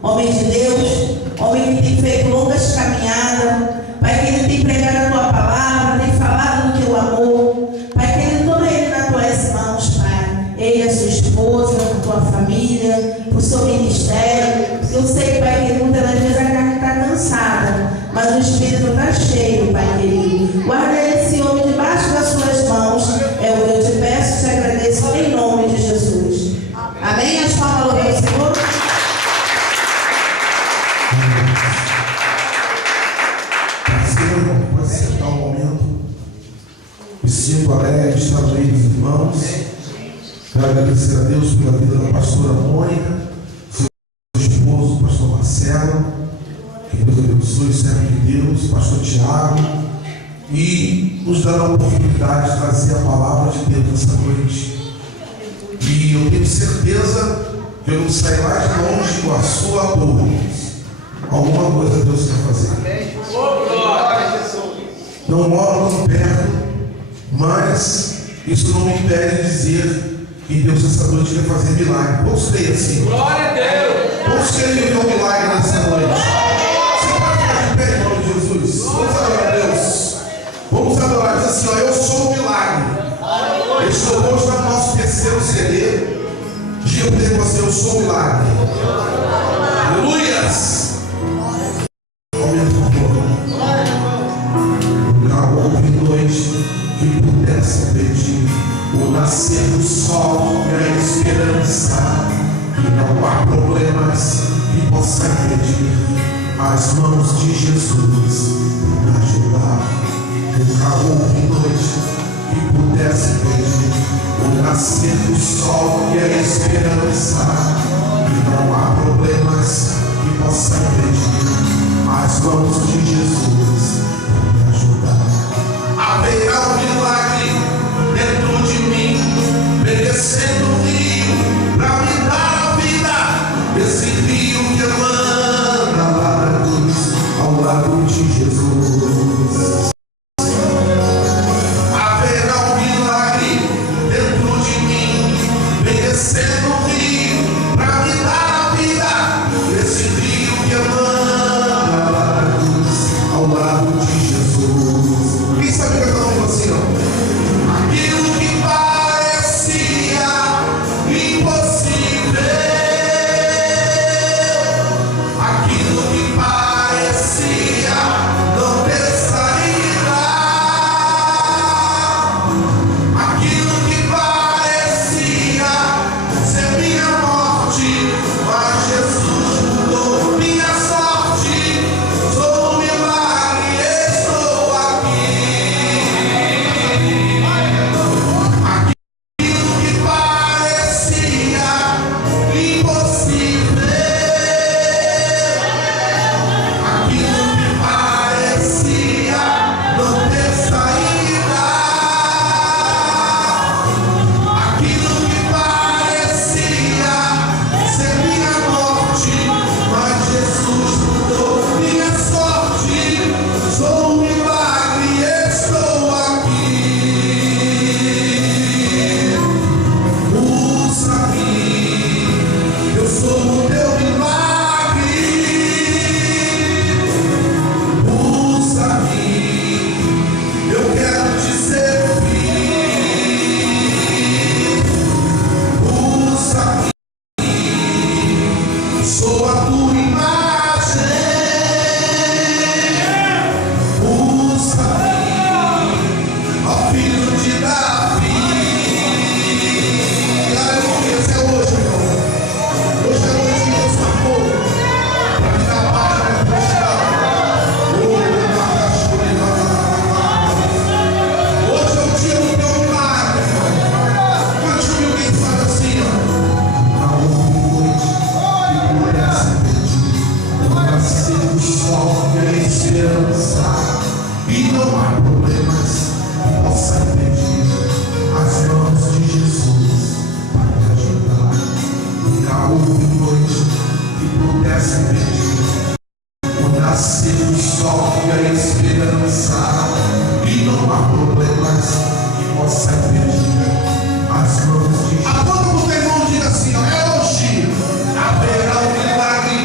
Homem de Deus, homem que tem feito longas caminhadas, Pai querido, tem pregado a Tua palavra, tem falado do Teu amor. Pai querido, toma ele nas Tuas mãos, Pai. Ele, a sua esposa, a Tua família, o seu ministério. Eu sei, Pai querido, muitas das vezes a carne está cansada, mas o Espírito está cheio, Pai querido. Guarda esse homem debaixo das Suas mãos. É o que eu te peço, te agradeço em nome de Jesus. Amém? As palmas ao Senhor. Pode sentar um momento. Me sinto alegre de estar no meio dos irmãos. Quero agradecer a Deus pela vida da pastora Mônica, seu esposo, o pastor Marcelo. Que Deus abençoe, servo de Deus, pastor Tiago. E nos dar a oportunidade de trazer a palavra de Deus nessa noite. E eu tenho certeza que eu não saio mais longe do assunto à toa. Alguma coisa Deus quer fazer. Não moro tão perto, mas isso não me impede de dizer que Deus essa noite quer fazer milagre. Vamos crer assim. Glória a Deus. Vamos crer um milagre nessa noite. Você pode ficar de pé em nome de Jesus. Vamos adorar a Deus. Vamos adorar. Diz assim, ó, eu sou o milagre. Esse louvor está no nosso terceiro CD. Diga para você, eu sou o milagre. Aleluias. Que pudesse pedir o nascer do sol e a esperança, que não há problemas que possa impedir as mãos de Jesus para ajudar. Nunca houve noite que pudesse pedir o nascer do sol e a esperança, que não há problemas que possa impedir as mãos de Jesus para ajudar. Haverá um milagre dentro de mim, merecendo um rio para me dar a vida. Esse rio que emana lá na cruz, ao lado de Jesus. Haverá um milagre dentro de mim, merecendo um rio para me dar a vida. Esse rio que emana lá na cruz, ao lado de Jesus. Quem sabe que eu estou assim, ó? Aquilo que parecia impossível, aquilo que parecia não ter saída, aquilo que parecia ser minha morte, mas Jesus mudou minha sorte. Sou um milagre, estou aqui. Aponta para o teu irmão e diga assim, ó, é hoje. Haverá um milagre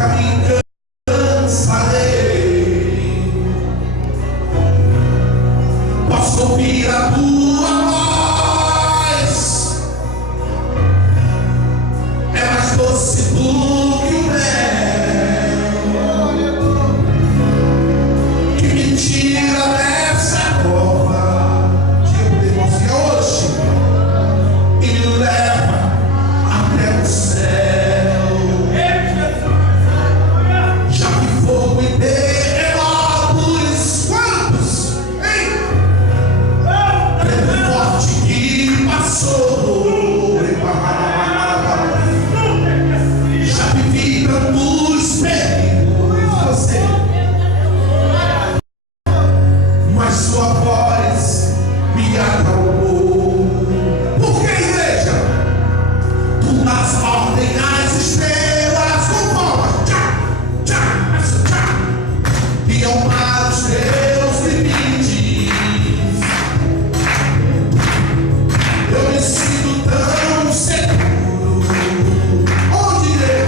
nunca me cansarei. Posso ouvir a tua voz, é mais doce do que o mel, que me tira dessa cova de emoção hoje e me leva até o céu. Já que fogo e terremotos, quantos, hein? Tempo forte que passou. Já vivi tantos perigos, você, mas sua voz me acalmou. Por que, igreja? Tu das ordem às estrelas com palmas, tchá, tchá, tchá, e ao mar os teus limites. Eu me sinto tão seguro. Onde irei?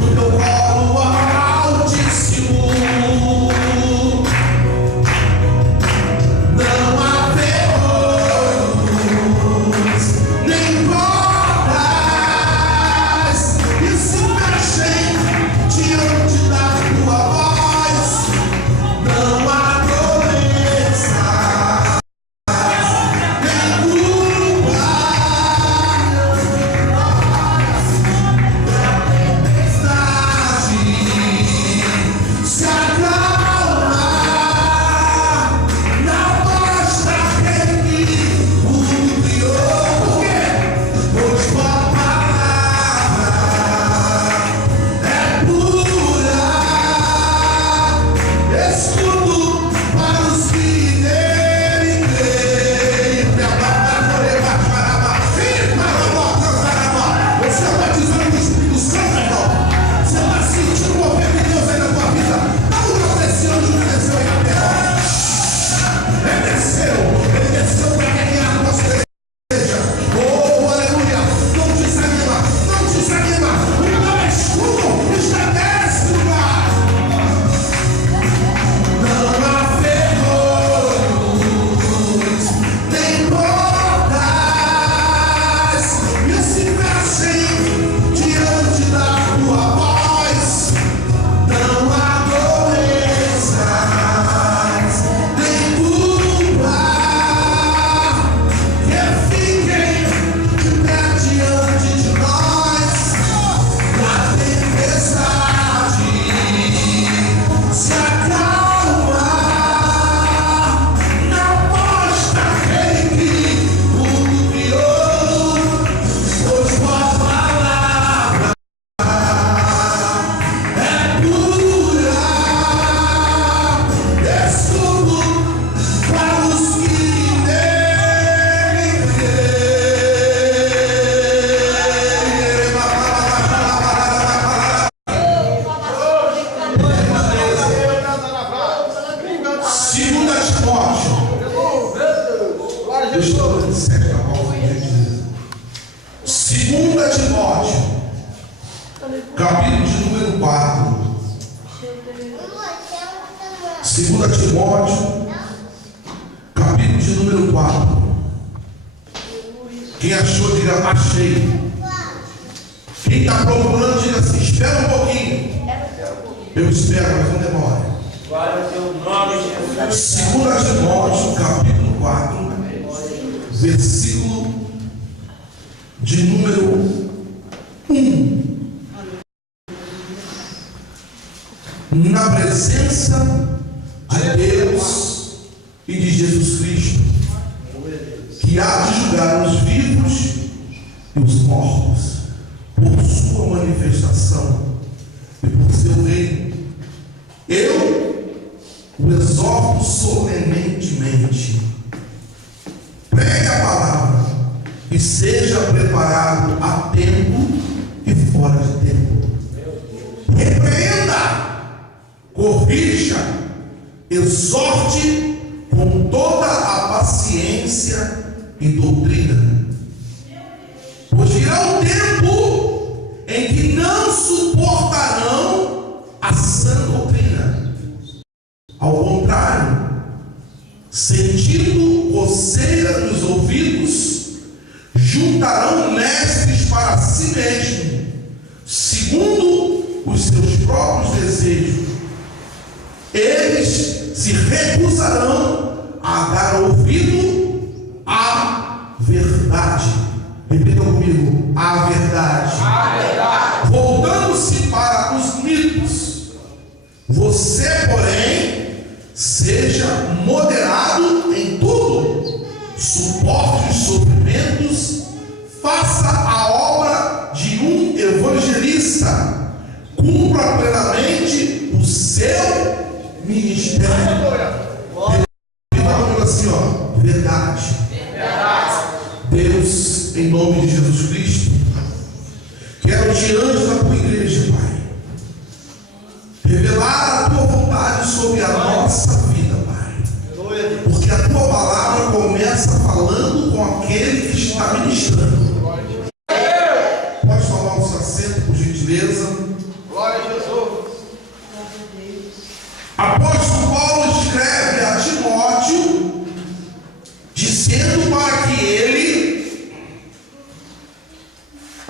No teu colo altíssimo. Não há vergonhas, nem cordas, e se mexem diante da tua voz. Não há doença, nem culpa. Tempestade se acalma na voz daquele que o criou. Por quê? Pois tua palavra é pura, escudo para os que nele creem. Você está batizando no Espírito Santo, irmão. Você está sentindo o mover de Deus aí na tua vida. Dá um grau desse anjo que desceu aí na terra. Ele desceu para ganhar a nossa igreja. Oh, aleluia. Não desanima, não desanima. O teu escudo está nesse lugar. Não há vergonhas, nem cordas, e se mexem diante da tua voz. Não há doenças, nem culpa, que fiquem de pé diante de nós. Na tempestade se acalma na voz daquele que tudo criou. Pois tua palavra é pura, escudo para os que nele creem. Segunda Timóteo. Deixa eu ver se é que a palavra de Deus. Segunda Timóteo, capítulo de número 4. Segunda Timóteo, capítulo de número 4. Quem achou, diga achei. Quem está procurando, diga assim, espera um pouquinho. Eu espero, mas não demora. Glória ao teu nome, Jesus. Segunda Timóteo, capítulo 4, versículo de número 1. Na presença de Deus e de Jesus Cristo, que há de julgar os vivos e os mortos por sua manifestação e por seu reino, eu o exorto solenemente. Pregue a palavra e seja preparado a tempo e fora de tempo. Repreenda, corrija, exorte com toda a paciência e doutrina. Pois virá um tempo em que não suportarão Ao contrário, sentindo coceira nos ouvidos, juntarão mestres para si mesmo, segundo os seus próprios desejos. Eles se recusarão a dar ouvido à verdade. Repita comigo: a verdade. A verdade. Voltando-se para os mitos, você, porém, seja moderado em tudo, suporte os sofrimentos, faça a obra de um evangelista, cumpra plenamente o seu ministério. Repita assim, ó: verdade. Verdade. Deus, em nome de Jesus Cristo, quero diante da tua igreja, Pai, revelar a tua vontade sobre a nossa vida, Pai, porque a tua palavra começa falando com aquele que está ministrando. Pode tomar o seu assento, por gentileza. Glória a Jesus. Apóstolo Paulo escreve a Timóteo, dizendo para que ele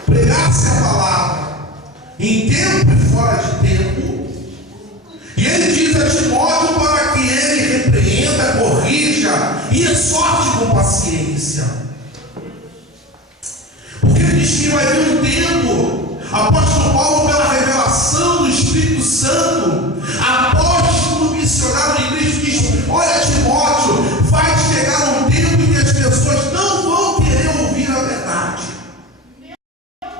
pregasse a palavra em tempo e fora de tempo. E ele diz a Timóteo para que ele repreenda, corrija e exorte com paciência. Porque ele diz que vai vir um tempo, apóstolo Paulo, pela revelação do Espírito Santo, apóstolo missionário de Cristo, diz: olha, Timóteo, vai chegar um tempo em que as pessoas não vão querer ouvir a verdade.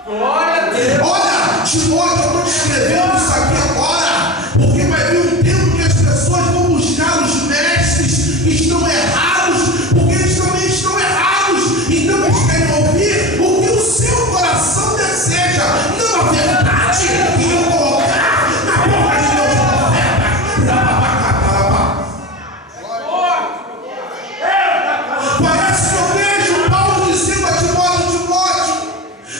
Glória a Deus. Olha, Timóteo, eu estou te escrevendo isso aqui agora, porque vai vir um tempo que as pessoas vão buscar os mestres que estão errados, porque eles também estão errados. Então eles querem ouvir o que o seu coração deseja, não a verdade que eu colocar na boca de Deus profeta. Parece que eu vejo Paulo dizendo a Timóteo: Timóteo,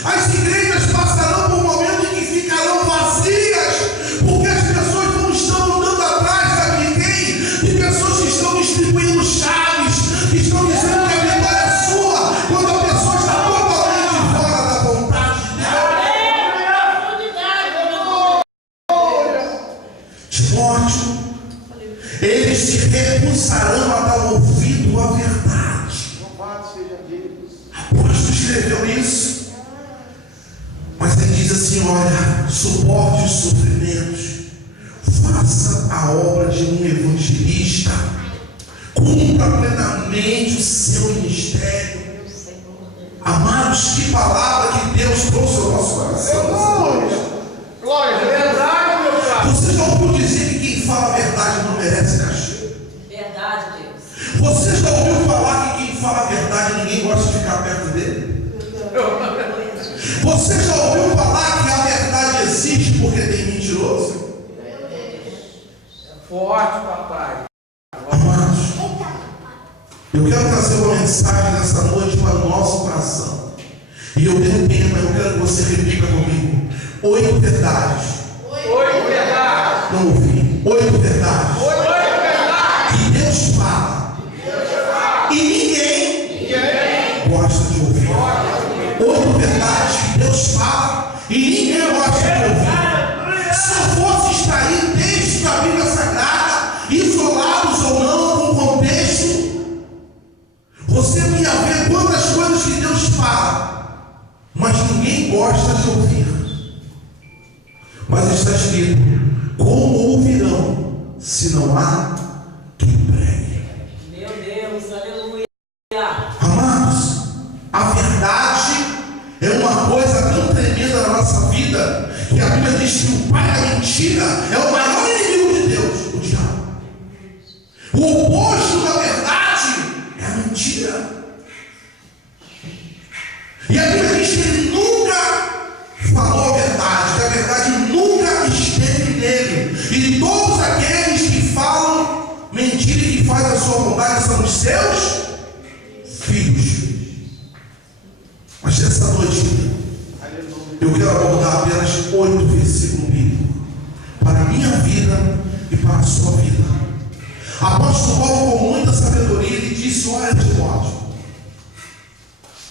as igrejas passarão por um momento em que ficarão vazias, porque as pessoas não estão andando atrás, sabe de quem? De pessoas que estão distribuindo chaves, que estão dizendo que a vitória é sua, quando a pessoa está totalmente fora da vontade de Deus. Timóteo, eles se recusarão a dar ouvido à verdade. Louvado seja Deus. O apóstolo escreveu isso, mas ele diz assim: olha, suporte os sofrimentos, faça a obra de um evangelista, cumpra plenamente o seu ministério. Amados, que palavra que Deus trouxe ao nosso coração nessa noite. Glória a Deus. Verdade, meu Pai. Você já ouviu dizer que quem fala a verdade não merece castigo? Verdade, Deus. Você já ouviu falar que quem fala a verdade ninguém gosta de ficar perto dele? Você já ouviu falar que a verdade existe porque tem mentiroso? Forte, papai. Amados, eu quero trazer uma mensagem nessa noite para o nosso coração. E eu tenho tema, eu quero que você repita comigo: 8 verdades. 8 verdades. Não ouvi. 8 verdades 8 verdades. que Deus fala e ninguém gosta de ouvir. 8 verdades que Deus fala e ninguém gosta de ouvir. Se eu fosse extrair textos da Bíblia Sagrada, isolados ou não, com contexto, você ia ver quantas coisas que Deus fala, mas ninguém gosta de ouvir. Mas está escrito: como ouvirão se não há quem pregue? Meu Deus, aleluia. Amados, a verdade é uma coisa tão tremenda na nossa vida, que a Bíblia diz que o pai da mentira é o maior inimigo de Deus, o diabo. O oposto da verdade é a mentira. E a Bíblia diz que ele nunca falou a verdade, que a verdade nunca esteve nele. E todos aqueles que falam mentira e que fazem a sua vontade são os seus filhos. Mas nessa noite eu quero abordar apenas 8 versículos bíblicos para a minha vida e para a sua vida. Apóstolo Paulo, com muita sabedoria, ele disse: olha, Timóteo,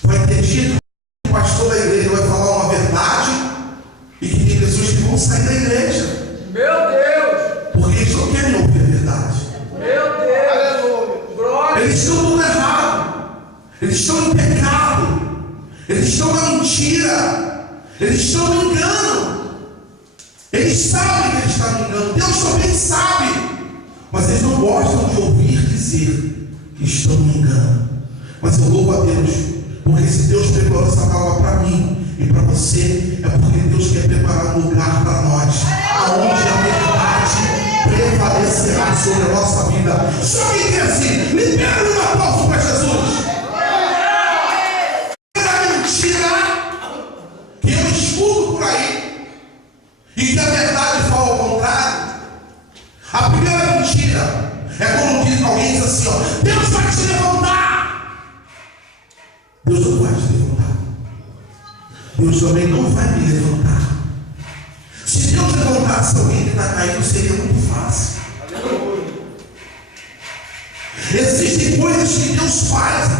vai ter dia que o pastor da igreja vai falar uma verdade e que tem pessoas que vão sair da igreja. Meu Deus! Porque eles não querem ouvir a verdade. Meu Deus! Glória! Eles estão tudo errado. Eles estão em pecado. Eles estão na mentira. Eles estão no engano. Eles sabem que eles estão no engano. Deus também sabe. Mas eles não gostam de ouvir dizer que estão no engano. Mas eu louvo a Deus, porque se Deus preparou essa palavra para mim e para você, é porque Deus quer preparar um lugar para nós, aonde a verdade prevalecerá sobre a nossa vida. Só quem quer assim, libera um aplauso para Jesus. A mentira que eu escuto por aí e que a verdade fala ao contrário. A primeira mentira é quando alguém diz assim: ó, Deus vai te levantar. Deus não vai te levantar. Deus também não vai me levantar. Se Deus levantasse alguém que está caído, seria muito fácil. Existem coisas que Deus faz,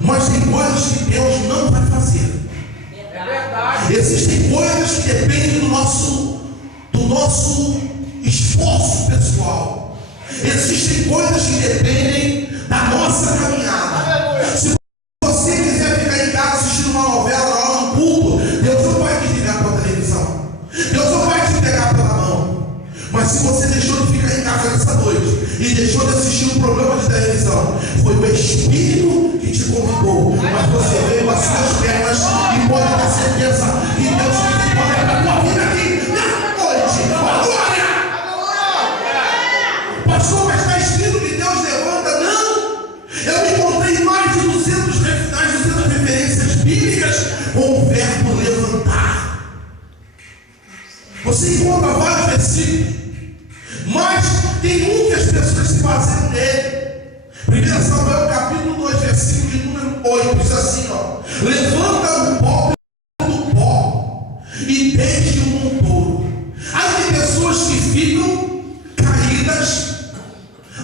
mas tem coisas que Deus não vai fazer. É verdade. Existem coisas que dependem do nosso esforço pessoal. Existem coisas que dependem da nossa caminhada. Se você quiser ficar em casa assistindo uma novela na hora do culto, Deus não vai te ligar para a televisão. Deus não vai te pegar pela mão. Mas se você deixou de ficar em casa nessa noite e deixou de assistir um programa de televisão, foi o Espírito que te convidou. Mas você veio com as suas pernas e pode ter certeza que Deus pode para a tua vida aqui na noite. Glória! Pastor, mas está escrito que Deus levanta? Não! Eu encontrei mais de 200 referências bíblicas com o verbo levantar. Você encontra vários versículos, mas tem um que as pessoas se baseiam nele. 1 Samuel capítulo 2, versículo de número 8, diz assim: ó, levanta o pó do pó e deixe o montouro. Aí tem pessoas que ficam caídas,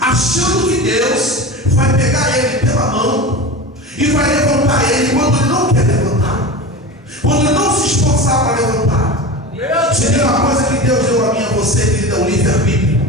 achando que Deus vai pegar ele pela mão e vai levantar ele quando ele não quer levantar, quando ele não se esforçar para levantar. Se tem uma coisa que Deus deu a mim e a você, querida, é o livre-arbítrio.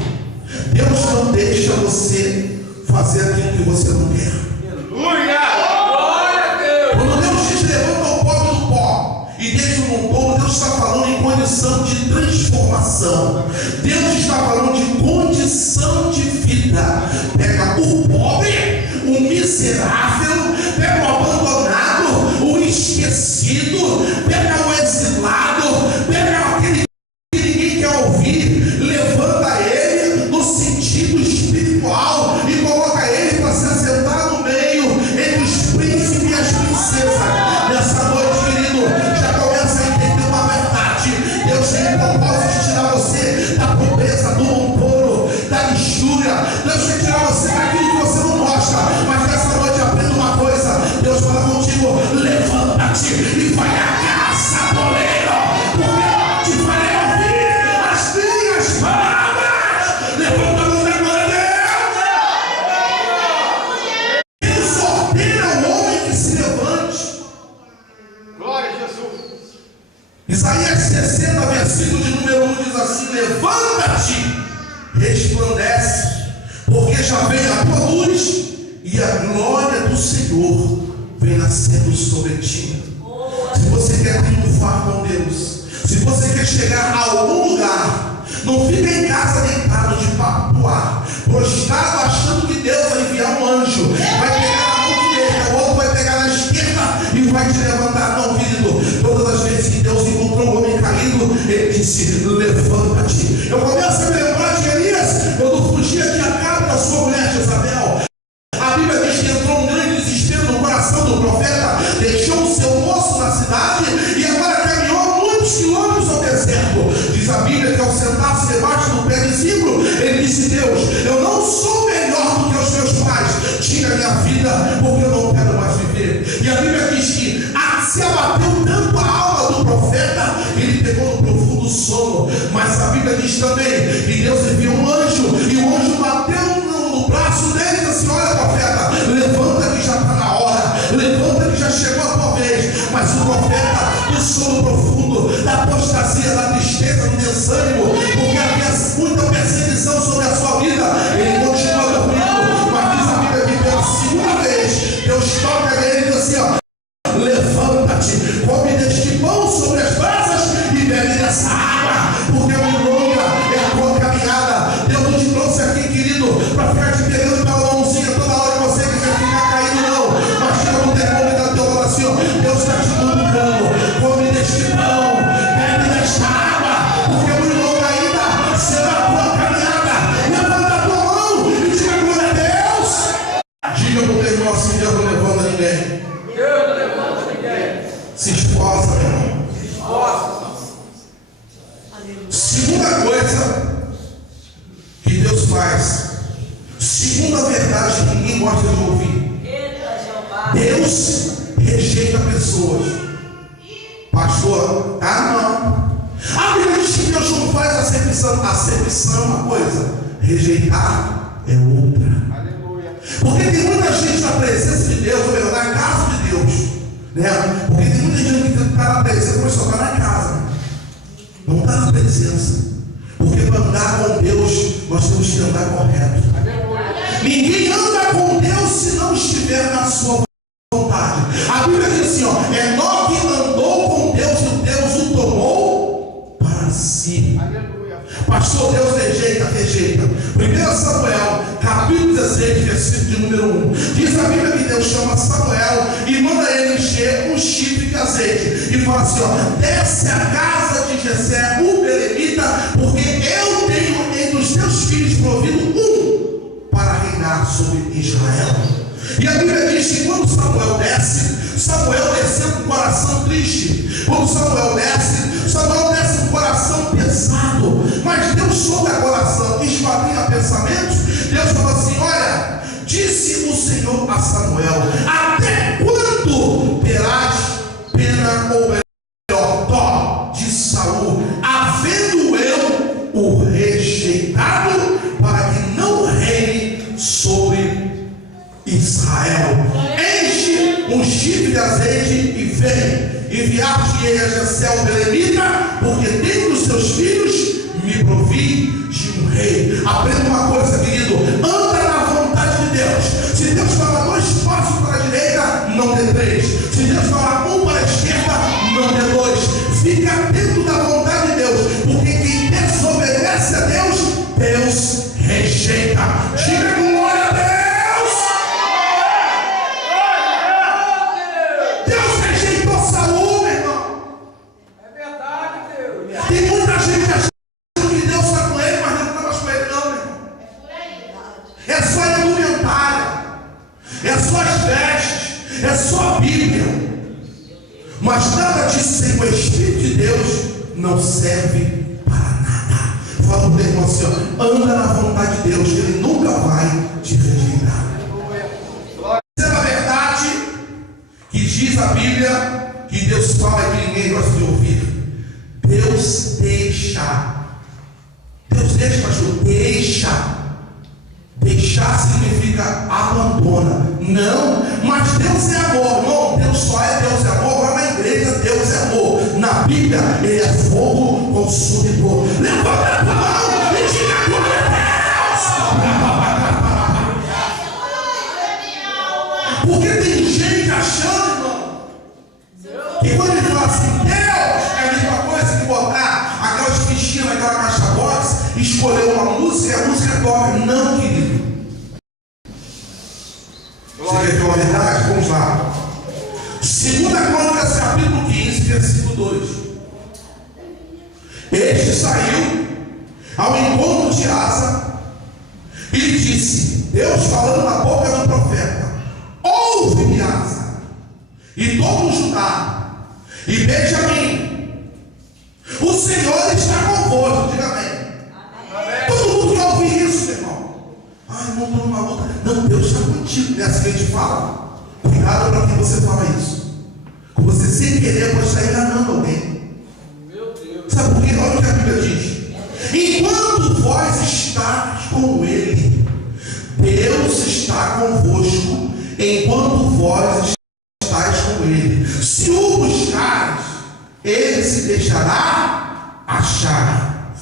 Deus não deixa você fazer aquilo que você não quer. Aleluia! Glória a Deus! Quando Deus diz levanta o pó do pó e deixa o montouro, Deus está falando em condição de transformação. Deus está falando de condição de vida. Pega o pobre, o miserável, pega o abandonado, o esquecido, pega o exilado, pega aquele que ninguém quer ouvir, levanta ele no sentido espiritual e coloca ele para se assentar no meio entre os príncipes e as princesas. Nessa noite, querido, já começa a entender uma verdade. Deus tem o propósito de tirar você da pobreza, do montouro, da lisura. Deus quer tirar você daquilo que você não gosta. Mas nessa noite aprenda uma coisa: Deus fala contigo, levanta-te e vai à casa, boleiro, porque te farei ouvir as minhas palavras. Levanta a mão da glória a Deus. Deus ordena o homem que se levante. Glória a Jesus! Isaías 60, versículo de número 1 diz assim: levanta-te, resplandece, porque já vem a tua luz e a glória do Senhor vem nascendo sobre ti. Se você quer triunfar com Deus, se você quer chegar a algum lugar, não fica em casa deitado de papo pro ar, prostrado achando que Deus vai enviar um anjo, vai pegar na mão direita, o outro vai pegar na esquerda e vai te levantar. Não, querido, todas as vezes que Deus encontrou um homem caído, ele disse: levanta-te. Eu começo a me lembrar de Elias, quando fugia de Acabe da sua mulher Jezabel. A Bíblia diz que entrou um grande desespero no coração do profeta, deixou o seu moço na cidade e agora caminhou muitos quilômetros ao deserto. Diz a Bíblia que ao sentar-se debaixo do pé de zimbro, ele disse: Deus, eu não sou melhor do que os meus pais, tira a minha vida, porque eu não quero mais viver. E a Bíblia diz que se abateu tanto a alma do profeta, ele pegou no profundo sono. Mas a Bíblia diz também que Deus enviou um anjo, e o anjo bateu tristeza, no desânimo, porque havia muita perseguição sobre a sua vida. Ele continua dormindo, mas diz a Bíblia que pela segunda vez Deus toca nele e diz assim, ó: levanta-te, come deste pão sobre as brasas e bebe dessa água, porque longa é a tua caminhada. Deus não te trouxe aqui, querido, para ficar te pegando pela mãozinha toda hora que você quiser ficar caído, não. Mas chega no termômetro da teu lado assim, ó: Deus está te convidando, come deste pão, bebe desta água, porque longa ainda será a tua caminhada. Levanta a tua mão e diga glória a Deus. Diga para o teu irmão assim: Deus não levanta ninguém. Deus não levanta ninguém. Se esforça, meu irmão. Se esforça. Segunda coisa que Deus faz, segunda verdade que ninguém gosta de ouvir: Eita, Jeová. Deus rejeita pessoas. Pastor, não. A Bíblia diz que Deus não faz acepção. Acepção é uma coisa, rejeitar é outra. Aleluia. Porque tem muita gente na presença de Deus, ou melhor, na casa de Deus, né? Porque tem muita gente que está na presença, mas só está na casa, não está na presença. Porque para andar com Deus, nós temos que andar correto. Ninguém anda com Deus se não estiver na sua vontade. A Bíblia diz assim, ó: Enoque andou com Deus e Deus o tomou para si. Aleluia. Pastor, Deus rejeita. 1 Samuel, capítulo 16, versículo de número 1. Diz a Bíblia que Deus chama Samuel e manda ele encher um chifre de azeite. E fala assim, ó: desce a casa de Jessé, o belemita, porque eu tenho entre os teus filhos provido um para reinar sobre Israel. E a Bíblia diz que quando Samuel desceu com o coração triste. Quando Samuel desce com o coração pesado. Mas Deus soube a coração, esquadrinha pensamentos. Deus falou assim: olha, disse o Senhor a Samuel: até quando terás pena, ou melhor, dó de Saul, havendo eu o rejeitado, para que não reine sobre Israel? Enche um chifre de azeite e vem. Enviar-te-ei a Jessé o belemita, porque dentre os seus filhos me provi de um rei. Aprenda uma coisa, querido: anda na vontade de Deus. Se Deus fala 2 passos para a direita, não dê 3. Se Deus fala 1 para a esquerda, não dê 2. Fica dentro da vontade de Deus, porque quem desobedece a Deus, Deus rejeita. Diga glória a Deus. Deus rejeitou Saul, meu irmão. É verdade, Deus. Tem muita gente achando que Deus está com ele, mas Deus não está mais com ele, não, meu irmão. É só a indumentária, é só as vestes, é só a Bíblia. Mas nada disso sem o Espírito de Deus não serve para nada. Fala para o irmão assim, ó: anda na vontade de Deus, Ele nunca vai te rejeitar. Essa é a verdade que diz a Bíblia, que Deus fala e que ninguém gosta de ouvir. Deus deixa. Deus deixa, pastor? Deixa. Deixar significa abandona. Não, mas Deus é amor. Não, Deus só é Deus é amor. Agora na igreja Deus é amor. Na Bíblia Ele é fogo consumidor. Levanta a tua mão e diga glória a Deus. Porque tem gente achando, irmão, que quando ele fala assim, Deus é a mesma coisa que botar aquelas fichinhas naquela caixa box, escolher uma música e a música toca. Não, querido. Você quer ver uma verdade? Vamos lá. 2 Crônicas, capítulo 15, versículo 2. Este saiu ao encontro de Asa e lhe disse, Deus falando na boca do profeta: ouve-me, Asa, e todo Judá, e Benjamim, o Senhor está convosco. Diga amém. Todo mundo quer ouvir isso, meu irmão. Ai, não estou numa luta. Não, Deus está contigo. Não é assim que a gente fala. Cuidado para quem você fala isso. Que você sem querer pode estar enganando alguém. Meu Deus. Sabe por quê? Olha o que a Bíblia diz: enquanto vós estáis com Ele, Deus está convosco, enquanto vós estáis com Ele. Se o buscares, Ele se deixará achar.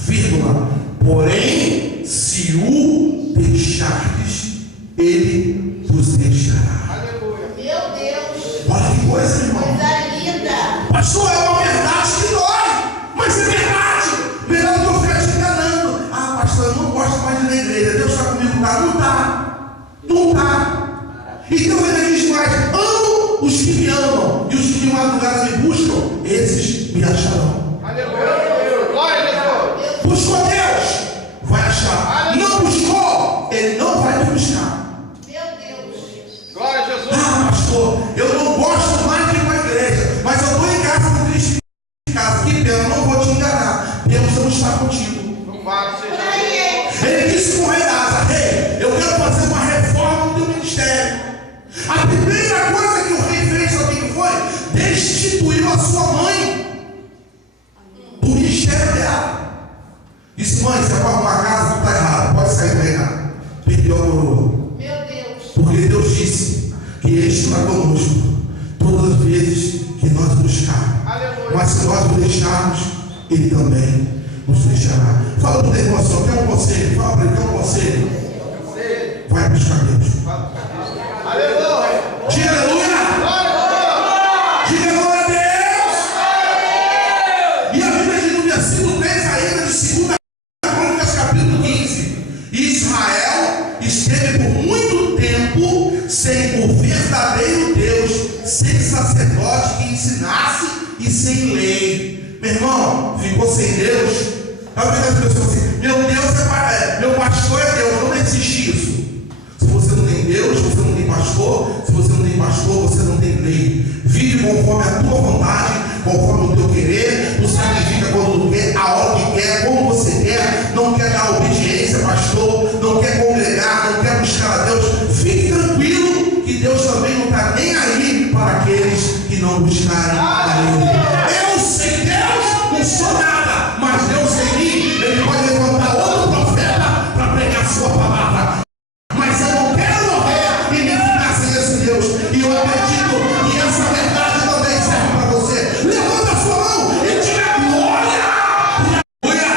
vírgula, porém, se o deixardes, ele vos deixará. Aleluia. Meu Deus, Olha que coisa, irmão. coisa linda. Pastor, é uma verdade que dói, mas é verdade. Melhor do que eu ficar te enganando. Ah, pastor, eu não gosto mais de ir na igreja. Deus está comigo, tá? Não tá. Não tá. Então ele diz mais: amo os que me amam, e os que de madrugada me buscam, esses me acharão. Aleluia. Glória a Deus. Buscou Deus, vai achar. Não buscou, ele não vai te buscar. Meu Deus. Glória a Jesus. Ah, pastor, eu não gosto mais de ir para a igreja, mas eu estou em casa com Cristo em casa. Que pena, eu não vou te enganar. Deus não está contigo. Louvado seja Olha Deus. aí. Ele disse com o rei Asa: rei, eu quero fazer uma reforma no teu ministério. A primeira coisa que o rei fez, sabe o que foi? Destituiu a sua mãe do ministério dela. Disse: mãe, você vai arrumar a casa, tu está errado, pode sair para reinar. Perdeu a coroa. Meu Deus. Porque Deus disse que Ele estará conosco todas as vezes que nós buscarmos. Aleluia. Mas se nós o deixarmos, Ele também nos deixará. Fala para o teu irmão assim: quer um conselho? Fala para ele: quer um conselho? Vai buscar Deus. Aleluia. Diga aleluia! Diga glória a Deus! E a Bíblia diz no versículo 3 ainda de 2 Crônicas capítulo 15: Israel esteve por muito tempo sem o verdadeiro Deus, sem sacerdote que ensinasse e sem lei. Meu irmão, ficou sem Deus. Aí as pessoas assim: meu Deus meu pastor é Deus. Não existe isso. Se você não tem Deus, você não tem pastor. Se você não tem pastor, você não tem lei. Vive conforme a tua vontade, conforme o teu querer. Tu sacrifica quando tu quer, a hora que quer, como você quer. Não quer dar obediência, pastor. Não quer congregar, não quer buscar a Deus. Fique tranquilo que Deus também não está nem aí para aqueles que não buscarem a Ele. Eu sem Deus não sou nada, mas Deus em mim, Ele pode levantar outro profeta para pregar sua palavra. Mas eu não quero morrer e nem ficar sem esse Deus. E eu acredito que essa verdade também serve para você. Levanta a sua mão e diga glória! Glória!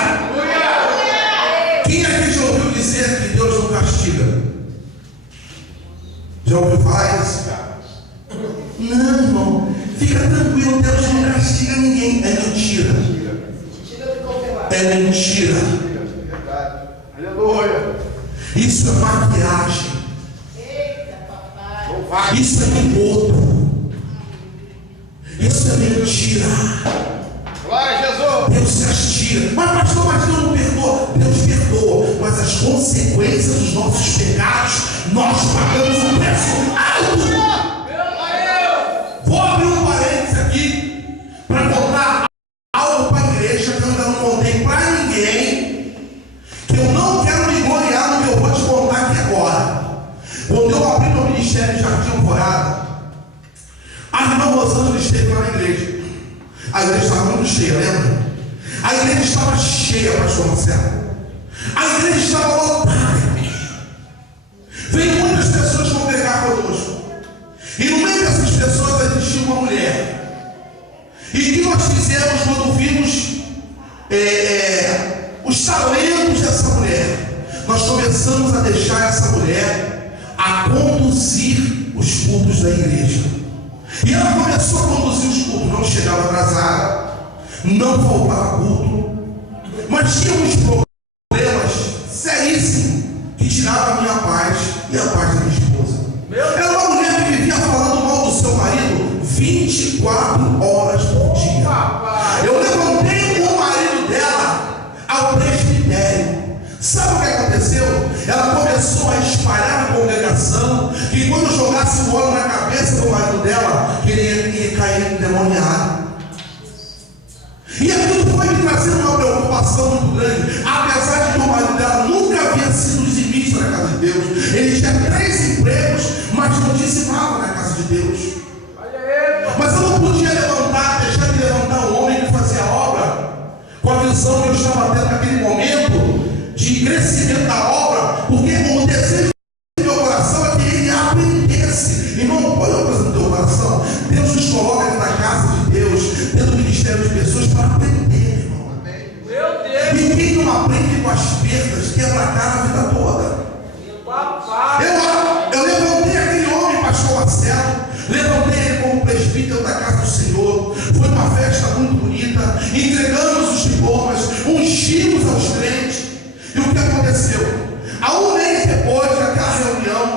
Quem aqui já ouviu dizer que Deus não castiga? Já ouviu falar isso? Não, irmão. Fica tranquilo, Deus não castiga ninguém. É mentira. É mentira. Verdade. Aleluia. Isso é maquiagem. Eita, papai. Louvado. Isso é engodo. Isso é mentira. Glória a Jesus. Deus castiga. Mas pastor, mas Deus não perdoa. Deus perdoa. Mas as consequências dos nossos pecados, nós pagamos um preço alto. Vou abrir um parênteses aqui para contar algo para a igreja que eu ainda não contei para ninguém, que eu não quero me gloriar no que eu vou te contar aqui agora. Quando eu abri meu ministério em Jardim Alvorada, a irmã Rosângela esteve lá na igreja. A igreja estava muito cheia, lembra? A igreja estava cheia, pastor Marcelo. A igreja estava lotada. Veio muitas pessoas congregar conosco. E no meio dessas pessoas existia uma mulher. E o que nós fizemos quando vimos os talentos dessa mulher? Nós começamos a deixar essa mulher a conduzir os cultos da igreja. E ela começou a conduzir os cultos. Não chegava atrasada, não faltava culto, mas tinha uns problemas seríssimos que tiravam a minha paz e a paz da minha esposa. Era uma mulher que vivia falando mal do seu marido 24 horas por dia. Eu levantei o marido dela ao presbitério. Sabe o que aconteceu? Ela começou a espalhar na congregação que quando jogasse o óleo na cabeça do marido dela, que ele ia cair endemoniado. E aquilo foi me trazendo uma preocupação muito grande. Apesar de que o marido dela nunca havia sido dizimista na casa de Deus, ele tinha 3 empregos, mas não dizimava na casa de Deus. Mas eu não podia deixar de levantar um homem que fazia obra, com a visão que eu estava tendo naquele momento de crescimento da obra, porque o desejo do meu coração é que ele aprendesse. Irmão, olha uma coisa no teu coração: Deus nos coloca dentro da casa de Deus, dentro do ministério de pessoas para aprender, irmão. Meu Deus. E quem não com as perdas, quebra a cara a vida toda. Eu levantei aquele homem, pastor Marcelo, levantei ele como presbítero da casa do Senhor. Foi uma festa muito bonita, entregamos os diplomas, ungimos aos crentes. E o que aconteceu? Há um mês depois daquela reunião,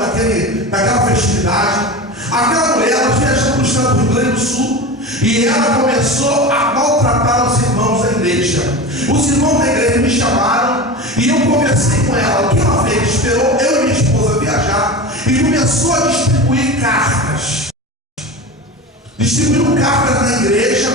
daquela festividade, aquela mulher, ela viajou para o estado do Rio Grande do Sul, e ela começou a maltratar os irmãos da igreja. Os irmãos da igreja me chamaram e eu conversei com ela. O que ela fez? Esperou eu e minha esposa viajar e começou a distribuir cartas. Distribuiu cartas na igreja,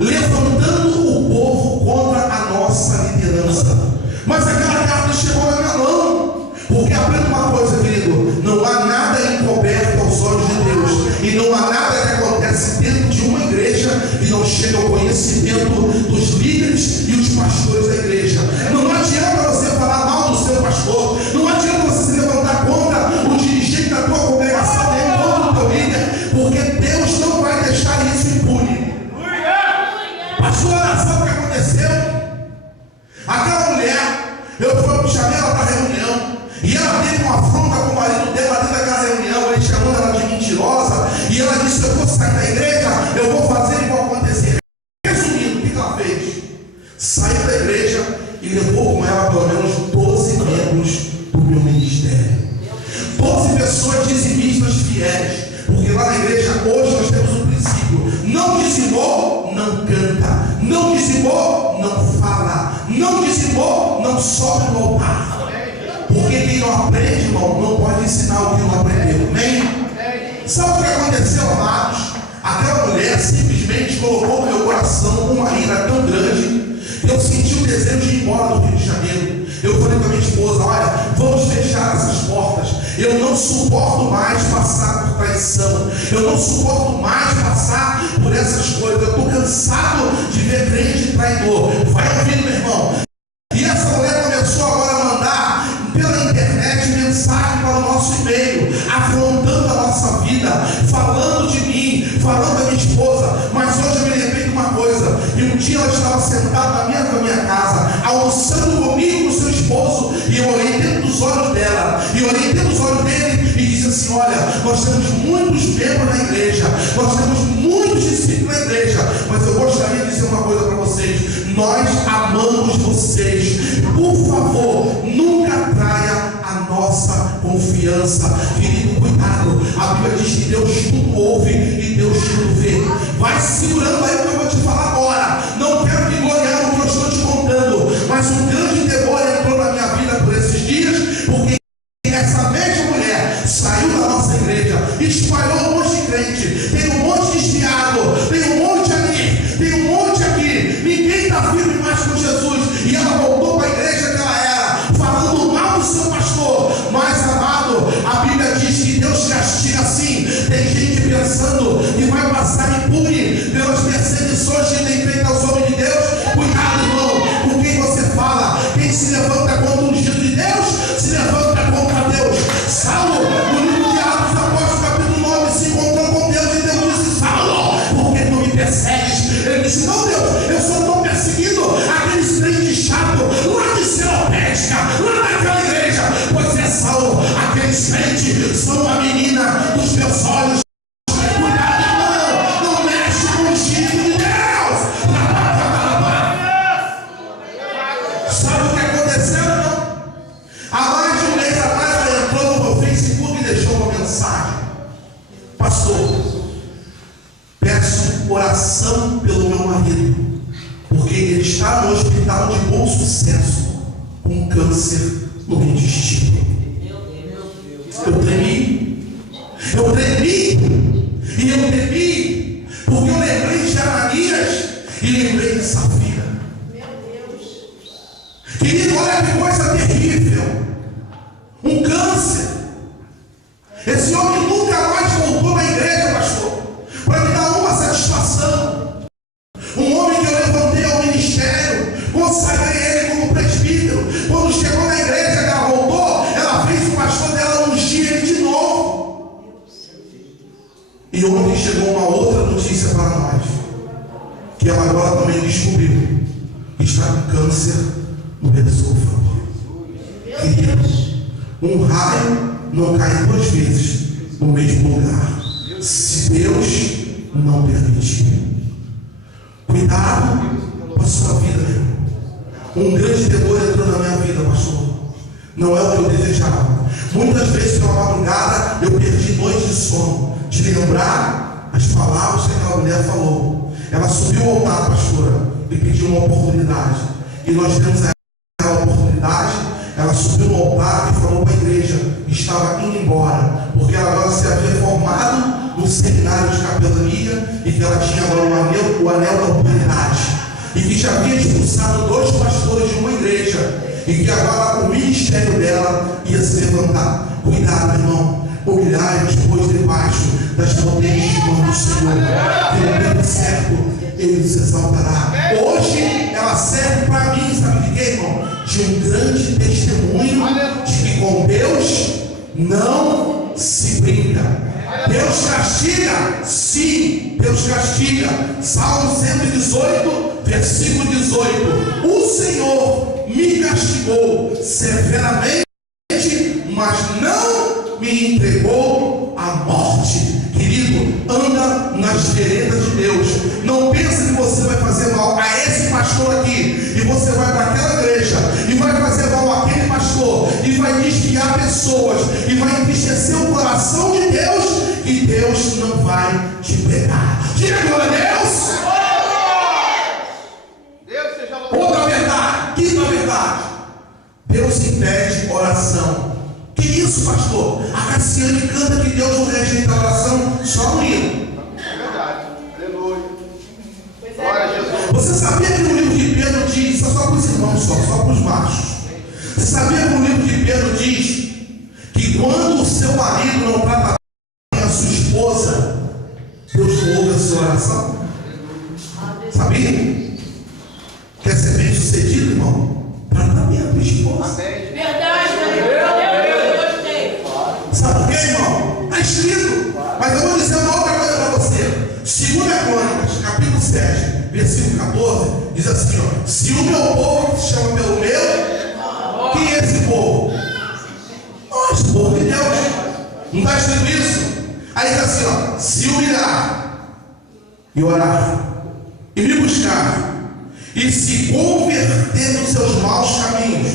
levantando o povo contra a nossa liderança. Mas aquela carta chegou na minha mão. Porque aprenda uma coisa, querido: não há nada encoberto aos olhos de Deus, e não há nada que acontece dentro de uma igreja que não chega ao conhecimento dos líderes e os pastores da igreja. Não adianta você falar mal do seu pastor, não adianta você se levantar contra o dirigente da tua congregação, nem contra o teu líder, porque Deus não vai deixar isso impune. Pastor, sabe o que aconteceu? Aquela mulher, eu chamei ela para a reunião, e ela teve uma afronta com o marido dela dentro daquela reunião. Ele chamou ela de mentirosa, e ela disse: eu vou sair da igreja, eu vou fazer e vou acontecer. Resumindo, o que ela fez? Saiu da igreja e levou com ela pelo menos 12 membros do meu ministério. 12 pessoas dizimistas fiéis. Porque lá na igreja hoje nós temos um princípio: não dizimou, não canta. Não dizimou, não fala. Não dizimou, não sobe no altar. Porque quem não aprende, irmão, não pode ensinar o que não aprendeu. Amém? Sabe o que aconteceu, amados? Aquela mulher simplesmente colocou no meu coração uma ira tão grande que eu senti o desejo de ir embora do Rio de Janeiro. Eu falei com a minha esposa: olha, vamos fechar essas portas. Eu não suporto mais passar por traição. Eu não suporto mais passar por essas coisas. Eu estou cansado de ver crente traidor. Vai ouvindo, meu irmão. E essa mulher começou agora a mandar pela internet mensagem para o nosso e-mail, afrontando a nossa vida, falando de mim, falando da minha esposa. Mas hoje eu me lembrei de uma coisa: e um dia ela estava sentada na minha casa, almoçando comigo, com o seu esposo, e eu olhei dentro dos olhos dela, e olhei dentro dos olhos dele, e disse assim: olha, nós temos muitos membros na igreja, nós temos muitos discípulos na igreja, mas eu gostaria de dizer uma coisa para vocês: nós amamos vocês. Por favor, nunca traia a nossa confiança. Querido, cuidado. A Bíblia diz que Deus tudo ouve e Deus tudo vê. Vai segurando aí o que eu vou te falar agora. Não quero me gloriar no que eu estou te contando, mas um grande temor entrou na minha vida por esses dias, porque essa mesma mulher saiu da nossa igreja, espalhou um monte de crente, tem um monte de espiado, tem um monte ali, tem um monte aqui, ninguém está firme mais com Jesus, e ela voltou para a igreja que ela era, falando mal do seu pastor. Mas, amado, a Bíblia diz que Deus castiga assim. Tem gente pensando que vai passar impune pelas perseguições que tem feito aos homens de Deus. Cuidado, irmão, com quem você fala. Quem se levanta contra o ungido de Deus, se levanta contra Deus. Saulo, no livro de Atos Apóstolos, capítulo 9, se encontrou com Deus, e Deus disse: Saulo, por que tu me persegues? Ele disse: não, Deus, eu só estou perseguindo aqueles crentes chatos lá de Seropédica, lá naquela igreja. Pois é, Saulo, aqueles crentes são a menina dos meus olhos. Cuidado, irmão, não mexe com o Espírito de Deus. Sabe o que aconteceu, irmão? Há mais de um mês atrás ela entrou no meu Facebook e deixou uma mensagem: pastor, peço oração pelo meu marido, porque ele está no hospital de Bom Sucesso com câncer no intestino. Eu tremi, e eu temi, porque eu lembrei de Ananias e lembrei de Safira. Querido, olha que coisa terrível, um câncer. Esse homem nunca mais voltou na igreja, pastor, para me dar uma satisfação. Um homem que eu levantei ao ministério, consagrei ele como presbítero. Quando chegou na igreja, ela voltou, ela fez o pastor dela ungir ele de novo. E ontem chegou uma outra notícia para nós, que ela agora também descobriu que está com câncer no resolva. Queridos, um raio não cai duas vezes no mesmo lugar, se Deus não permitir. Cuidado com a sua vida, meu irmão. Um grande temor entrou na minha vida, pastor. Não é o que eu desejava. Muitas vezes pela madrugada eu perdi noites de sono, de lembrar as palavras que aquela mulher falou. Ela subiu ao altar, pastora, e pediu uma oportunidade. E nós demos a ela a oportunidade. Ela subiu no altar e falou para a igreja que estava indo embora, porque ela agora se havia formado no seminário de capelania e que ela tinha agora o anel da autoridade, e que já havia expulsado 2 pastores de uma igreja, e que agora o ministério dela ia se levantar. Cuidado, meu irmão. Humilhai-vos, pois, debaixo das potentes mãos do Senhor, que no tempo certo Ele se exaltará. Hoje ela serve para mim, sabe de quê, irmão? De um grande testemunho de que com Deus não se brinca. Deus castiga, sim, Deus castiga. Salmo 118, versículo 18: o Senhor me castigou severamente, mas não me entregou à morte. Querido, anda nas veredas de Deus. Não pensa que você vai fazer mal a esse pastor aqui, e você vai para aquela igreja e vai fazer mal àquele pastor, e vai desviar pessoas, e vai entristecer o coração de Deus, e Deus não vai te pegar. Diga glória a Deus. Deus seja louvado. Outra verdade, quinta verdade: Deus impede oração. Que isso, pastor? A Cassiane canta que Deus não rejeita a oração, só no hino. É verdade. Aleluia. Glória a Jesus. Você sabia que no livro de Pedro diz, só para os irmãos, só para os machos. Você sabia que no livro de Pedro diz que quando o seu marido não trata bem a sua esposa, Deus não ouve a sua oração? Sabia? Quer ser bem sucedido, irmão? Trata bem a tua esposa. Amém. Verdade, eu gostei. Sabe por quê, irmão? Está escrito. Mas eu vou dizer uma outra coisa para você. 2 Crônicas, capítulo 7, versículo 14, diz assim, ó: se o meu povo que se chama pelo meu, quem é esse povo? Nós, o povo de Deus. Não está escrito isso? Aí diz assim, ó: se humilhar e orar e me buscar e se converter nos seus maus caminhos,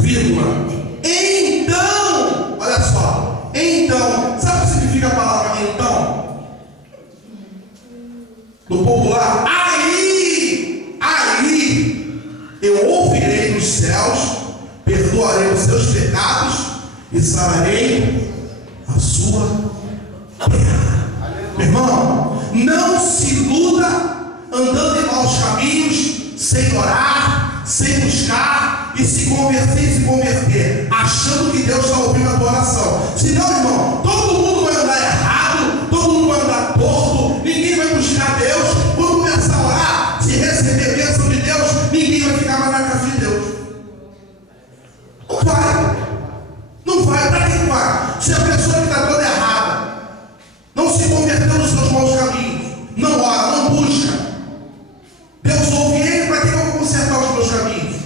vírgula, então, olha só, então, sabe o que significa a palavra então? No popular, aí eu ouvirei nos céus, perdoarei os seus pecados e sararei a sua terra. Meu irmão, não se iluda andando em maus caminhos, sem orar, sem buscar e se converter, achando que Deus está ouvindo a tua oração. Senão, irmão, todo mundo vai andar errado, todo mundo vai andar torto, ninguém vai buscar Deus. Quando começar a orar, se receber a bênção de Deus, ninguém vai ficar mais na casa de Deus. Não vai. Não vai. Para quem vai? Se a pessoa que está toda errada não se converteu nos seus maus caminhos, não ora, não busca, Deus ouve ele. Para que eu vou consertar os meus caminhos?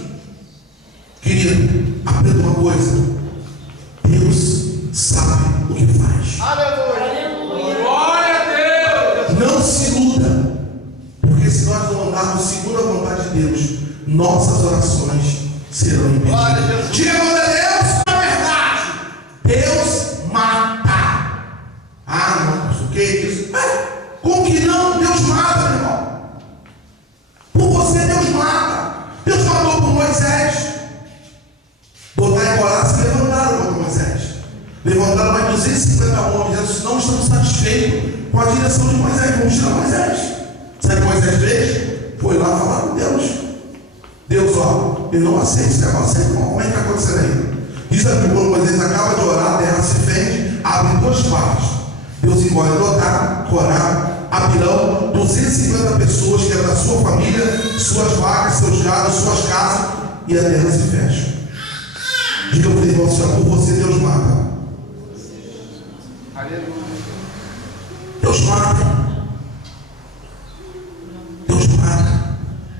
Querido, aprenda uma coisa: Deus sabe o que faz. Aleluia. Glória a Deus. Não se iluda, porque se nós não andarmos segundo a vontade de Deus, nossas orações serão Glória a impedidas. Jesus. Diga glória a Deus. Na verdade, Deus mata. Ah, não, mas o que é isso? Como que não? Deus mata, meu irmão. Por você, Deus mata. Deus matou por Moisés. Botar em Corá, se levantaram contra Moisés. Levantaram mais 250 homens. Eles não estão satisfeitos com a direção de Moisés. Vamos tirar Moisés. Sabe o que Moisés fez? Foi lá falar com Deus. Deus, ó, eu não aceito esse negócio. Como é que está acontecendo aí? Diz aqui, quando Moisés acaba de orar, a terra se fende, abre em 2 partes. Deus engole Dotá, Corá, Abirão, 250 pessoas que eram da sua família, suas vacas, seus gados, suas casas, e a terra se fecha. Diga para o irmão, se por você, Deus mata. Aleluia. Deus mata. Deus mata.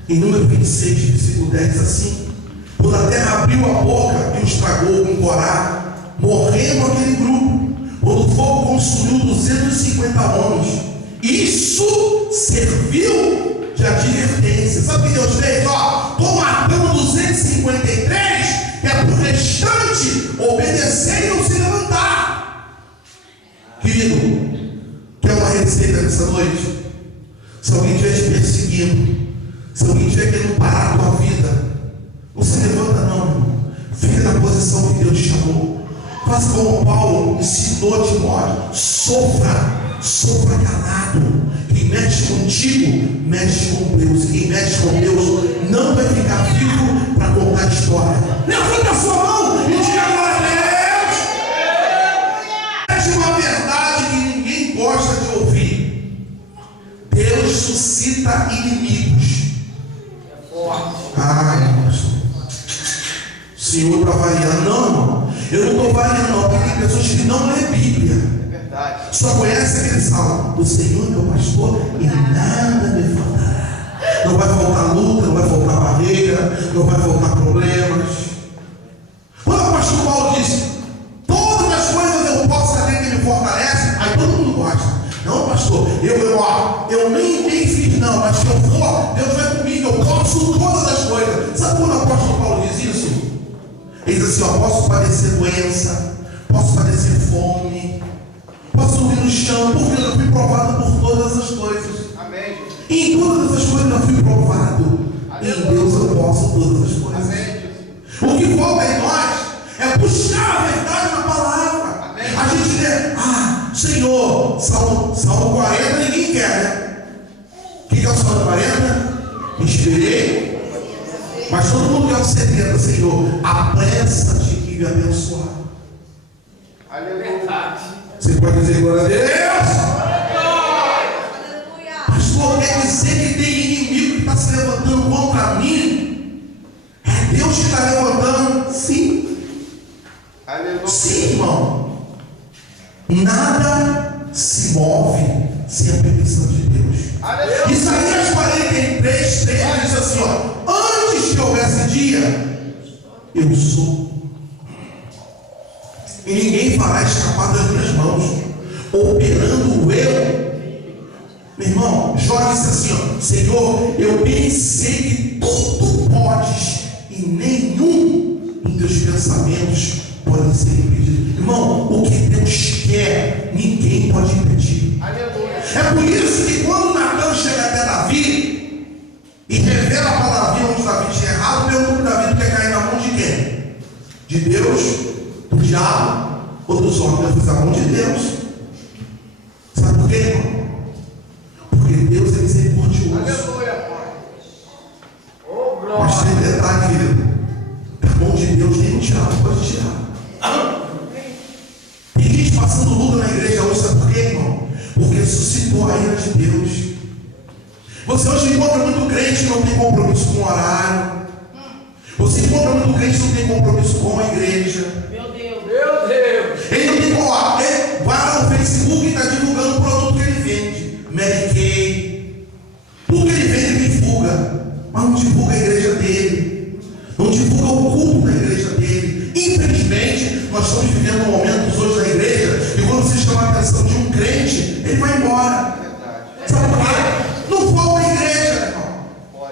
Em número 26, versículo 10, diz assim: Quando a terra abriu a boca e os tragou com Corá, morrendo aquele grupo, quando o fogo consumiu 250 homens, isso serviu de advertência. Sabe o que Deus fez? Estou matando 253, que é para o restante obedecer e não se levantar. Querido, quer uma receita nessa noite? Se alguém estiver te perseguindo, se alguém estiver querendo parar a tua vida, não se levanta não, irmão. Fica na posição que Deus te chamou. Faça como Paulo ensinou Timóteo: sofra calado. Quem mexe contigo, mexe com Deus. E quem mexe com Deus não vai ficar vivo para contar a história. Levanta a sua mão e diga glória a Deus. É uma verdade que ninguém gosta de ouvir: Deus suscita inimigos. Irmãos, o Senhor está variando. Não, irmão, eu não estou variando, não, porque tem pessoas que não lêem Bíblia. Só conhece aquele salmo: o Senhor é meu pastor e nada me faltará. Não vai faltar luta, não vai faltar barreira, não vai faltar problemas. Quando o pastor Paulo disse: todas as coisas eu posso naquele que me fortalece, aí todo mundo gosta. Não, pastor, eu nem fiz não, mas se eu for, Deus vai comigo, eu posso todas as coisas. Sabe quando o apóstolo Paulo diz isso? Ele diz assim: eu posso padecer doença, posso padecer fome, posso dormir no chão, porque eu fui provado por todas as coisas. Amém. E em todas as coisas eu fui provado. Amém. Em Deus eu posso todas as coisas. Amém. O que falta em nós é buscar a verdade na palavra. Amém. A gente lê: Senhor, Salmo 40 ninguém quer, né? O que é o Salmo 40? Esperei, mas todo mundo quer o 70. Senhor, apressa-te que me abençoar. Aleluia. Você pode dizer glória a Deus? Pastor, quer dizer que tem inimigo que está se levantando contra mim? É Deus que está levantando? Sim. Aleluia. Sim, irmão. Nada se move sem a permissão de Deus. Aleluia. Isaías 43, 3 diz assim: antes que houvesse dia, eu sou. E ninguém fará escapar das minhas mãos, operando eu. Meu irmão, Jó disse assim: Senhor, eu bem sei que tudo podes, e nenhum dos teus pensamentos pode ser impedido. Irmão, o que Deus quer, ninguém pode impedir. Aleluia. É por isso que quando Natan chega até Davi e revela para Davi onde Davi tinha errado, pergunta para Davi: quer cair na mão de quem? De Deus, do diabo ou dos homens? Eu fiz a mão de Deus. Sabe por quê, irmão? Porque Deus é misericordioso. Aleluia. Mas tem detalhe, querido: da mão de Deus nem o diabo pode tirar. Tem gente passando luta na igreja hoje, sabe por quê, irmão? Porque suscitou a ira de Deus. Você hoje encontra muito crente que não tem compromisso com o horário. Você encontra muito crente que não tem compromisso com a igreja. Meu Deus. Meu Deus. Ele não tem como. Ele vai lá no Facebook e está divulgando o produto que ele vende. Mary Kay. Tudo que ele vende, ele divulga. Mas não divulga a igreja dele. Não divulga o culto da igreja dele. Infelizmente, nós estamos vivendo momentos hoje na igreja e quando você chama a atenção de um crente, ele vai embora. Sabe por quê? Não falta igreja, irmão.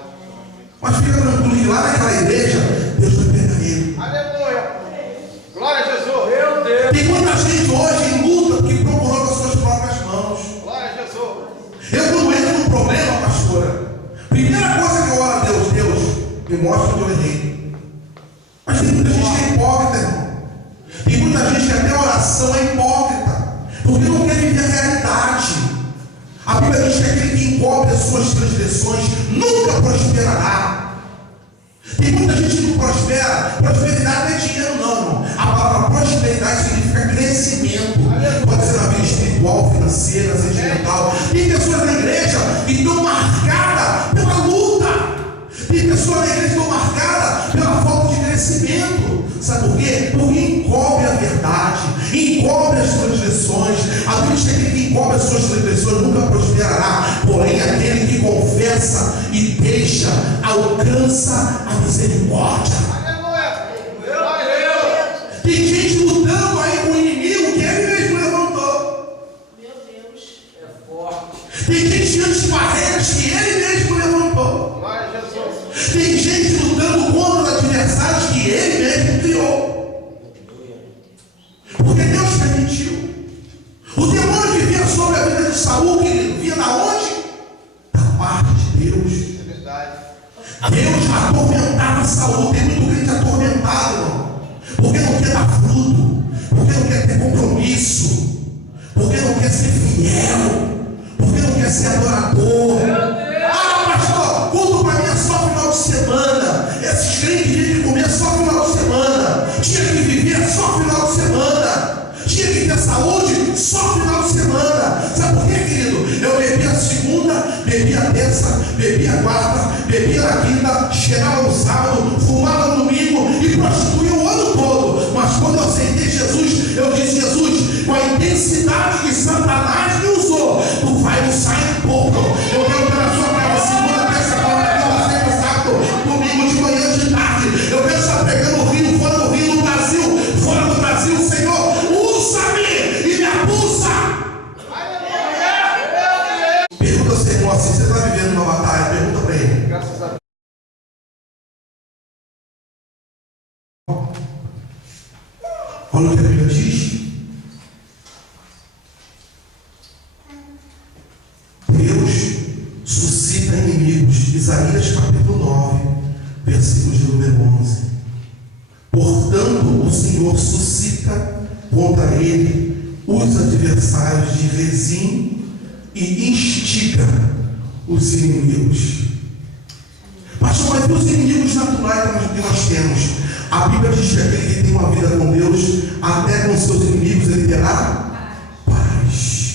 Mas fica tranquilo que lá naquela igreja, Deus vai pegar ele. Aleluia. Glória a Jesus. Meu Deus. Tem muita gente hoje em luta que procurou com as suas próprias mãos. Glória a Jesus. Eu não entro no problema, pastora. Primeira coisa que eu oro a Deus: Deus, me mostra onde eu errei. Mas tem muita gente que é hipócrita, irmão. Tem muita gente que até a oração é hipócrita, porque não quer viver a realidade. A Bíblia diz que aquele que encobre as suas transgressões nunca prosperará. Tem muita gente que não prospera. Prosperidade não é dinheiro, não, irmão. A palavra prosperidade significa crescimento. Pode ser na vida espiritual, financeira, sentimental. Tem pessoas na igreja que estão marcadas pela luta. Tem pessoas na igreja que estão marcadas pela falta de crescimento. Sabe por quê? Porque encobre a verdade, encobre as transgressões. A Bíblia diz que aquele que encobre as suas transgressões nunca prosperará. Porém, aquele que confessa e deixa, alcança a misericórdia. Olha o que a Bíblia diz. Deus suscita inimigos. Isaías capítulo 9, versículos de número 11. Portanto, o Senhor suscita contra ele os adversários de Rezim e instiga os inimigos. Pastor, mas os inimigos naturais que nós temos, a Bíblia diz que aquele que tem uma vida com Deus, até com seus inimigos, ele terá paz.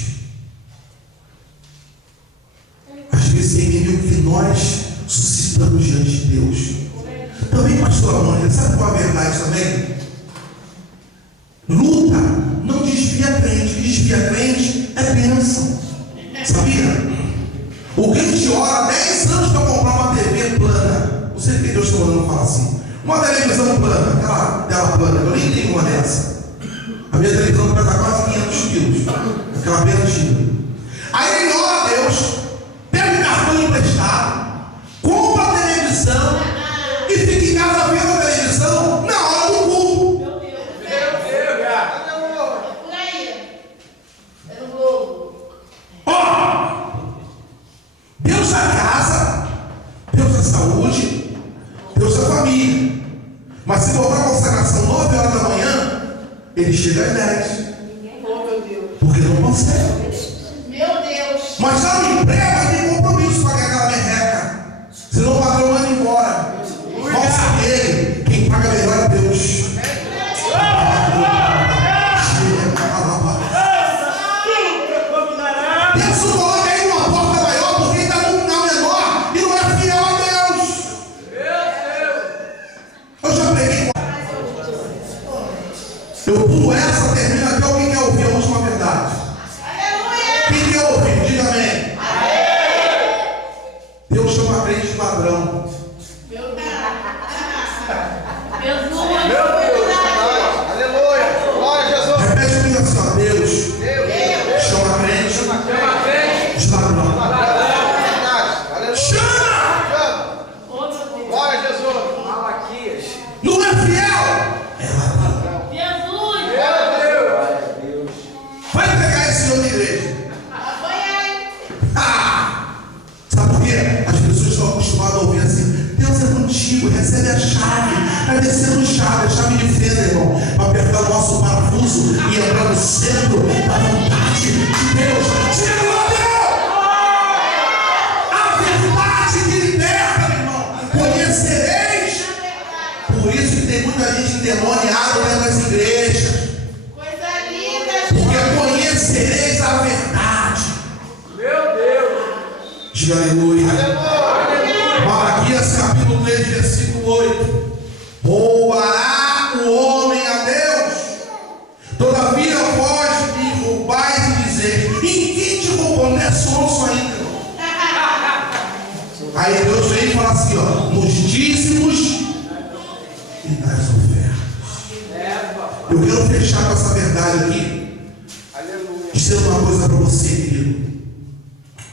Às vezes é inimigo que nós suscitamos diante de Deus. Também, pastor Amônia, sabe qual é a verdade também? Luta não desvia crente. Desvia crente é bênção. Sabia? O crente ora 10 anos para comprar uma TV plana. Não sei porque Deus está mandando falar assim. Uma televisão plana, aquela tela plana, eu nem tenho uma dessa. A minha televisão pesa quase 500 quilos. Aquela bem antiga. Aí ele ora a Deus, pega o cartão emprestado, compra a televisão e fica em casa vendo a televisão na hora do culto. Meu Deus, cara. Por aí. Era um globo. Ó! Deus da casa, Deus da saúde, Deus da família. Mas se botar a consagração 9 horas da manhã, ele chega às 10. Oh, meu Deus. Porque não consegue. Meu Deus. Mas lá no emprego tem compromisso para aquela merreca. Senão o patrão manda embora. Nossa, ele, quem paga melhor é Deus. Deus coloca aí uma porta maior porque ele está num menor e não é fiel a Deus. Eu já preguei. Eu pulo essa, termina até alguém quer ouvir a última verdade. Quem quer ouvir? Diga amém. Deus chama crente de ladrão. Meu Deus. Aleluia. Glória a Jesus. Repete comigo assim, ó. Deus chama crente de ladrão. Aleluia. Chama! Oh, meu Deus. Glória a Jesus. Não é fiel? É ladrão. Jesus. Vai pegar esse homem na igreja. Apanhei. Sabe por quê? As pessoas estão acostumadas a ouvir assim: Deus é contigo, recebe a chave. Vai descendo chave, a chave de fenda, irmão, para apertar o nosso parafuso e entrar no centro da vontade de Deus. Diga glória! A verdade que liberta, meu irmão. Conhecereis. Por isso que tem muita gente endemoniada dentro das igrejas. Coisa linda. Porque conhecereis a verdade. Meu Deus. Diga aleluia. Malaquias capítulo 3, versículo 8. Roubará o homem a Deus? Todavia vós me roubais e dizeis: em quem te roubou? Não é sonso ainda. Aí Deus vem e fala assim, ó: nos dízimos e nas ofertas. Eu quero fechar com essa verdade aqui, dizendo uma coisa para você, querido.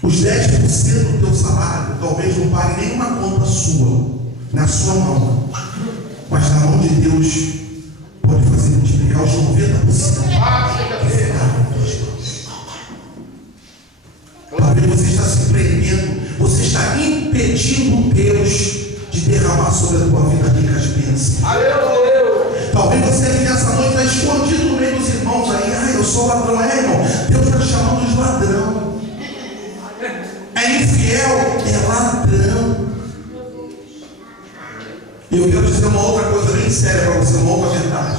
Os 10% do teu salário talvez não pague nenhuma conta sua, na sua mão, mas na mão de Deus pode fazer multiplicar os 90% que ficaram nas tuas mãos. Talvez você está se prendendo, você está impedindo Deus de derramar sobre a tua vida ricas bênçãos. Talvez você aqui nessa noite está escondido no meio dos irmãos aí: eu sou ladrão. Irmão, Deus está te chamando de ladrão. É infiel, é ladrão. E eu quero dizer uma outra coisa bem séria para você, uma outra verdade.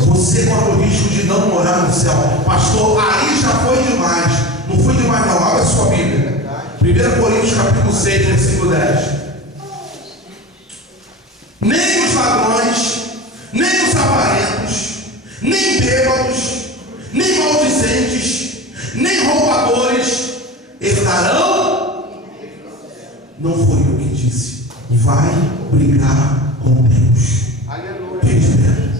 Você corre o risco de não morar no céu. Pastor, aí já foi demais. Não foi demais não, abre a sua Bíblia. 1 Coríntios capítulo 6, versículo 10. Nem os ladrões, nem os avarentos, nem bêbados, nem maldizentes, nem roubadores herdarão. Não foi eu que disse. Vai brigar com Deus. Aleluia. Fique de pé.